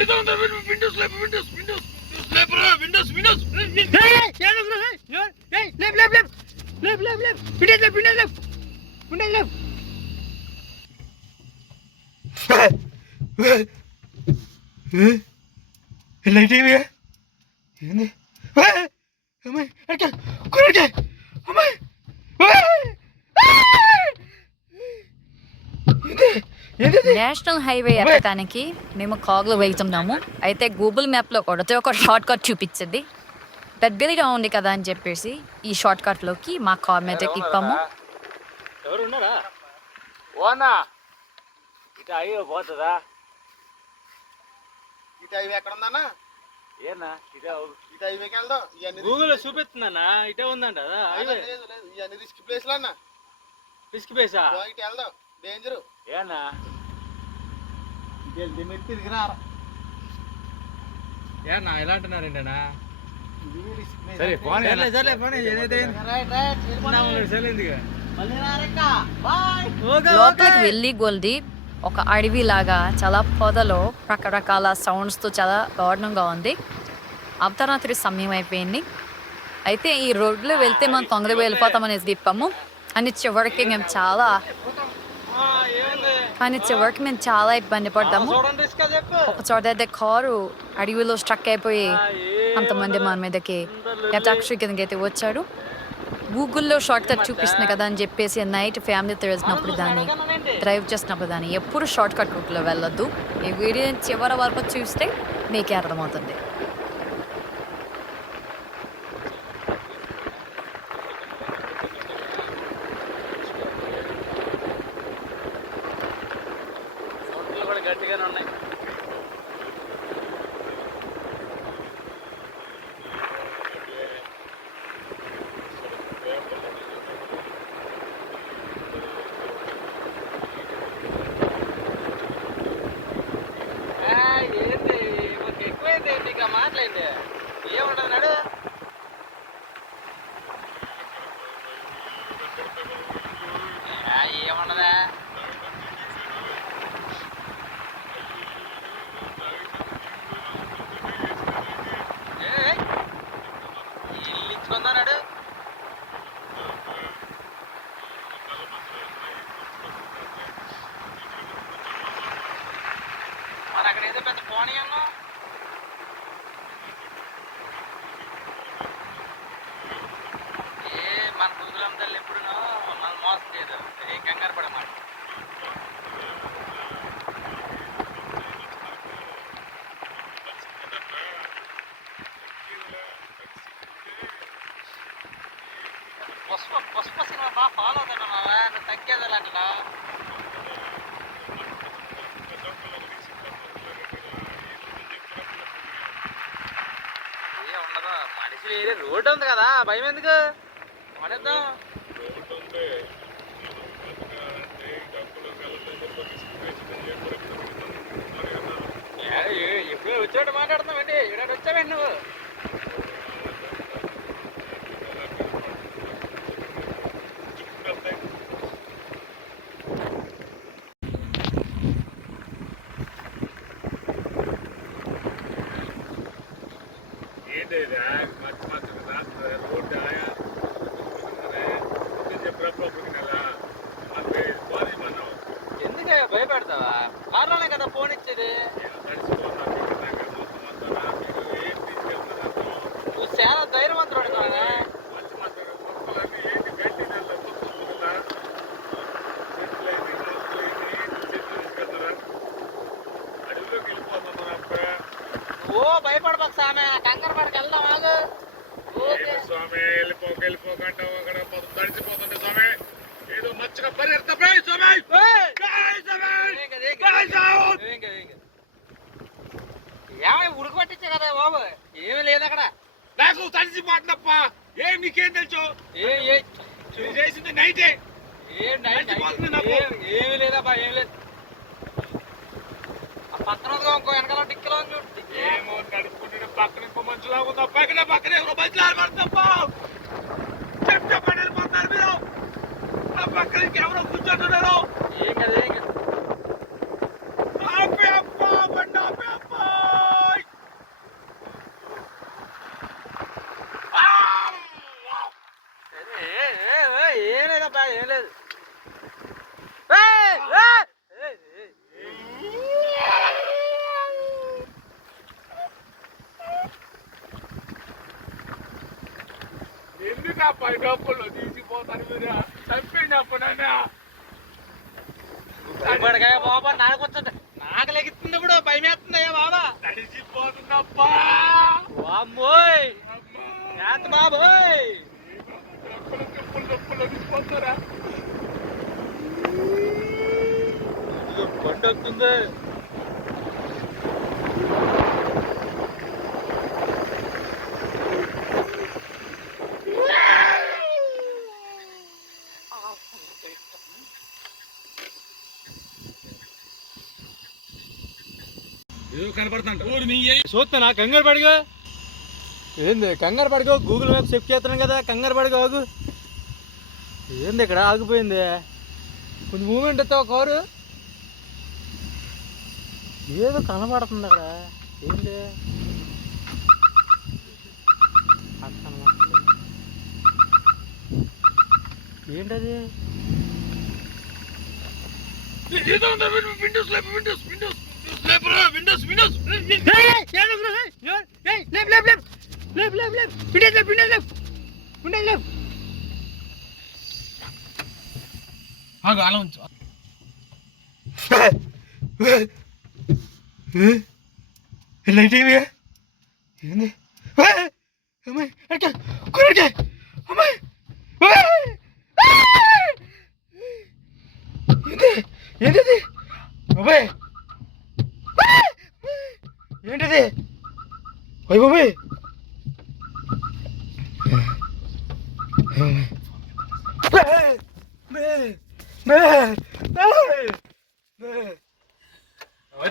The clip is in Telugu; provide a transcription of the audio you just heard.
ఏదో ఉందా విండోస్ లేపు విండోస్ విండోస్ లేపరా విండోస్ విండోస్ లైట్ ఏమి ఏంది అమ్మాయి అక్క కూరకే అమ్మాయి నేషనల్ హైవే ఎక్కడానికి మేము కాగ్లో వెళ్తున్నాము. అయితే గూగుల్ మ్యాప్లో కొడితే ఒక షార్ట్ కట్ చూపించింది. దగ్గరగా ఉంది కదా అని చెప్పేసి ఈ షార్ట్ కట్లోకి మా కార్ మీద ఎక్కాము ఇవన్నీ గూగుల్ చూపిస్తుందన్నా ఇటే ఉందంట రిస్క్ పిసికి పేసా ఇటు వెళ్దాం. డేంజర్. ఏనా? మీరు తిరిగి రారా ఏనా? ఎలా అంటున్నారంటేనా. సరే ఏదైతే లోపలికి వెళ్ళి కొలిది ఒక అడవి లాగా చాలా పొదలో రకరకాల సౌండ్స్తో చాలా దారుణంగా ఉంది. అర్ధరాత్రి సమయం అయిపోయింది. అయితే ఈ రోడ్లో వెళ్తే మనం తొందరగా వెళ్ళిపోతామనేసి తిప్పాము అని చివరికి మేము చాలా కానీ చివరికి మేము చాలా ఇబ్బంది పడ్డాము ఒక చోట అయితే కారు అడవిలో స్ట్రక్ అయిపోయి అంతమంది మన మీదకి యథాక్షి కిందకి అయితే వచ్చాడు గూగుల్లో షార్ట్ కట్ చూపిస్తుంది కదా అని చెప్పేసి నైట్ ఫ్యామిలీ తెలిసినప్పుడు దాన్ని డ్రైవ్ చేసినప్పుడు దాన్ని ఎప్పుడు షార్ట్ కట్ రూట్లో వెళ్ళొద్దు ఈ వీడియో చివరి వరకు చూస్తే మీకే అర్థమవుతుంది సౌండ్లు కూడా గట్టిగానే ఉన్నాయి ఏంటి మాకు ఎక్కువైంది నీకు ఆ మాటలేండి ఏముండదు నాడు? ఏముండదా? ఇల్లు ఇచ్చుకుందన్నాడు మరి అక్కడ ఏదో పెద్ద పోనీ అన్నా ఏ మన ఎప్పుడు మనం మోసం చేయదు. ఏ కంగారు పడమాట పుష్ప పుష్ప సినిమా బాగా ఫాలో అవుతున్నావా నువ్వు తగ్గేది అట్లా మనుషులు ఏరే రోడ్డు ఉంది కదా భయం ఎందుకు? ఎప్పుడు వచ్చాడు మాట్లాడుతున్నావండి ఇక్కడ వచ్చావండి నువ్వు ఎందుకు భయపెడతావా కార్లోనే కదా ఫోన్ ఇచ్చేది నువ్వు చాలా ధైర్యవంతుడు కదా ఓ భయపడబాకు సామె కంగారు పడక వెళ్దాం ఆగు. ఓకే. స్వామి వెళ్ళిపోక వెళ్ళిపోకంటావు అక్కడ పొద్దు తడిచిపోతుంటే స్వామి. ఏదో మచ్చగా పరిగెడతాయి స్వామి. స్వామి! ఏమై ఉడుకు పట్టించే కదా బాబు? ఏమీ లేదు అక్కడ. నాకు తడిసిపోతుందప్ప. ఏం నీకేం తెలుసు? చేసింది నైటే. ఏమీ లేదబ్బా ఏం లేదు. ఆ పక్కన ఇంకో వెనకాల పక్కన ఇంకో మనుషులా ఉందా పక్కన పక్కన చెప్పండి వెళ్ళిపోతున్నారు మీరు. పక్కన ఇంకెవరో ఏం ఏం కదా నా పైడప్పులు తీసిపోతాను మీరు. చంపిండప్పుడు భయపడకాయ బాబా నాకు వచ్చి నాకు లెగుతుంది ఇప్పుడు భయం వేస్తుందయ్యా బాబా. తడిసిపోతున్నప్పా వామ్మోయ్. జాత బాబోయ్. చెప్పులు చెప్పులు తీసిపోతారా? ఇదిగో బండి వస్తుంది కనపడుతుంట ఊరు నీ చూస్తానా కంగారు పడిగా ఏంది కంగారు పడిగో గూగుల్ మ్యాప్ చెక్ చేస్తున్నాను కదా కంగారు పడిగా ఆగు. ఏంది ఇక్కడ ఆగిపోయింది? కొంచెం మూమెంట్ ఎత్తావు కారు? ఏదో కనబడుతుంది అక్కడ. ఏంటి అక్కడ కనబడట్లేదు. ఏంటది ఏదో ఉందా విండోస్ లేపు విండోస్ విండోస్ లేపురా విండోస్ విండోస్ ఆగు అలా ఉంచు లైట్ ఏమి ఏంది అమ్మాయి అక్క కూరకే అమ్మాయి ఏంటి ఏంటిది బాబాయ్ ఏంటిది ఓయ్ బాబాయ్ మే మే మే మే